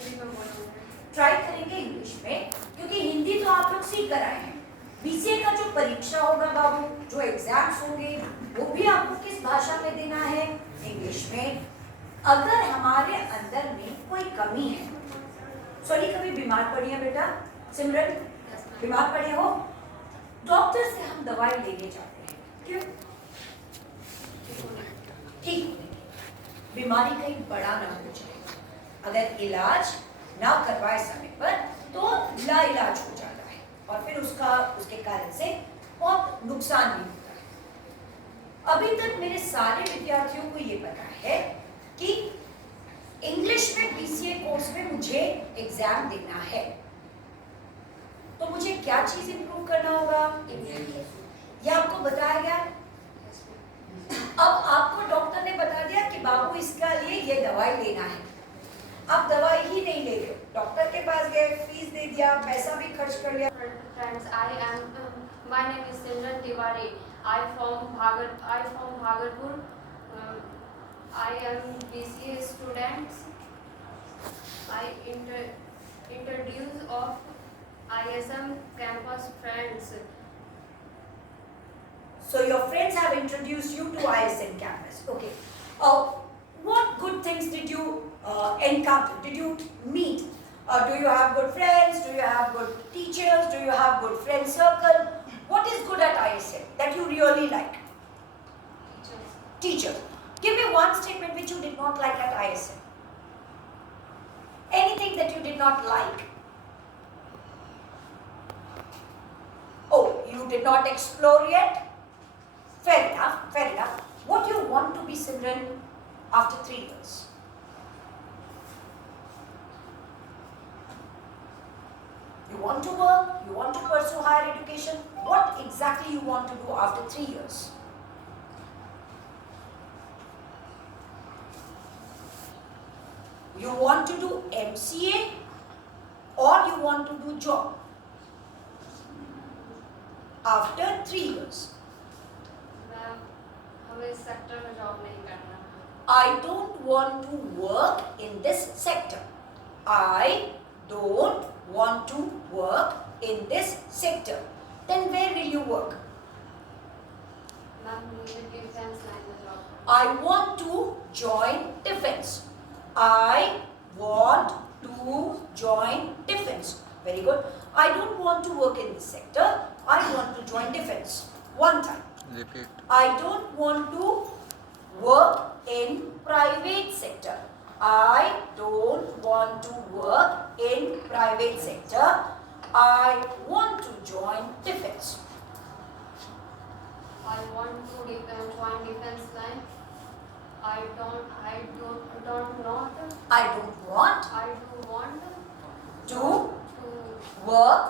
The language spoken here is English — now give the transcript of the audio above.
हिंदी में बोलूँगा। ट्राई करेंगे इंग्लिश में, क्योंकि हिंदी तो आप लोग सीख कर आए हैं। बीसीए का जो परीक्षा होगा बाबू, जो एग्जाम्स होंगे, वो भी आपको किस भाषा में देना है? इंग्लिश में। अगर हमारे अंदर में कोई कमी है, सॉरी कभी बीमार पड़ी है बेटा? सिमरन बीमार पड़े हो? डॉक्टर से हम दवाई लेने जाते हैं, क्यों? ठीक, बीमारी कहीं बड़ा ना हो जाए। अगर इलाज ना करवाए समय पर तो लाइलाज हो जाता है और फिर उसके कारण से बहुत नुकसान भी होता है। अभी तक मेरे सारे विद्यार्थियों को ये पता है कि इंग्लिश में बीसीए कोर्स में मुझे एग्जाम देना है, तो मुझे क्या चीज इंप्रूव करना होगा? ये आपको बताया गया। अब आपको डॉक्टर ने बता दिया कि बाबू इसका लिए ये दवाई लेना है, आप दवाई ही नहीं ले रहे, डॉक्टर के पास गए, फीस दे दिया, पैसा भी खर्च कर लिया। Friends, my name is Simran Tiwari. I from Bhagalpur. I am BCA student. I introduce of ISM campus friends. So your friends have introduced you to ISM campus. Okay. What good things did you encounter? Did you meet? Do you have good friends? Do you have good teachers? Do you have good friend circle? What is good at ISM that you really like? Teachers. Give me one statement which you did not like at ISM. Anything that you did not like. Oh, you did not explore yet? Fair enough, fair enough. What do you want to be, Simran, after 3 years? You want to work, you want to pursue higher education. What exactly you want to do after 3 years? You want to do MCA or you want to do job after 3 years? हमें इस sector में job नहीं करना। I don't want to work in this sector. I don't want to work in this sector. Then where will you work? Ma'am मुझे defence line में job. I want to join defense. I want to join defense. Very good. I don't want to work in this sector. I want to join defense. One time. Repeat. I don't want to work in private sector. I don't want to work in private sector. I want to join defense. I want to join defense line. I don't not. I don't want I do want to to work